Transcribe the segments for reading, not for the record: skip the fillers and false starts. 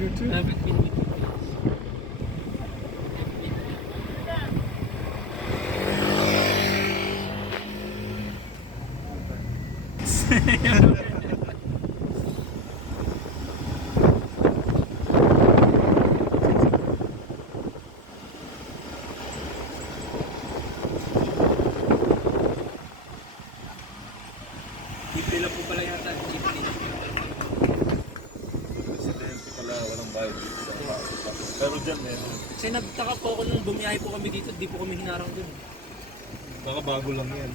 You too? Haven't been with you. Libre lang po pala yata. Libre. Residente pala, walang bayad dito sa pero dyan meron. Kasi nagtaka po ako nung bumiyahe po kami dito, di po kami hinarang dun. Baka bago lang yan.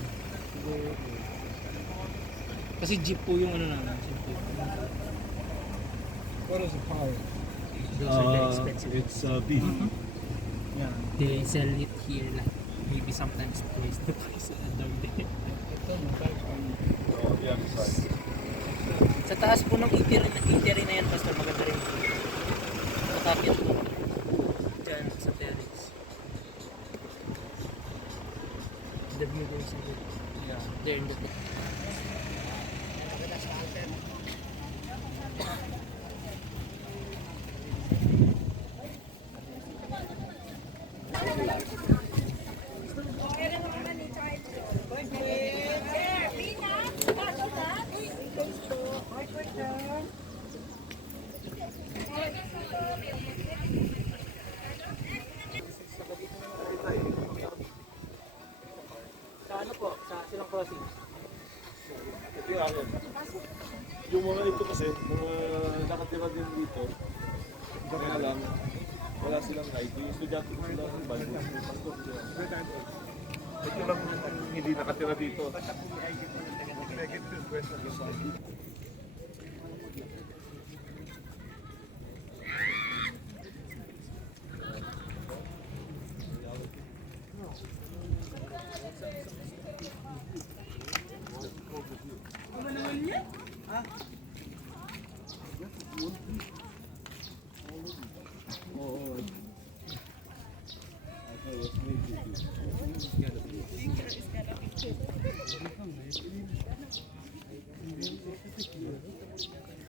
Kasi jeep po yung ano namin. What is a pirate? Those are very expensive. It's beef. Yeah. They sell it here like maybe sometimes twice the price down there. Oh, yeah, besides. Sa taas po ng eatery na yan, Pastor, maganda rin. Matapit po. Diyan sa terrace. The view there is good. Yeah. There in the Sa ano po? Sa Silang Crossing. Ito yung akin. Yung mga ito kasi, mga nakatira din dito, kaya lang, wala silang night. Yung estudyante ko sila ng Bible, may pastor siya. Ito lang hindi nakatira dito.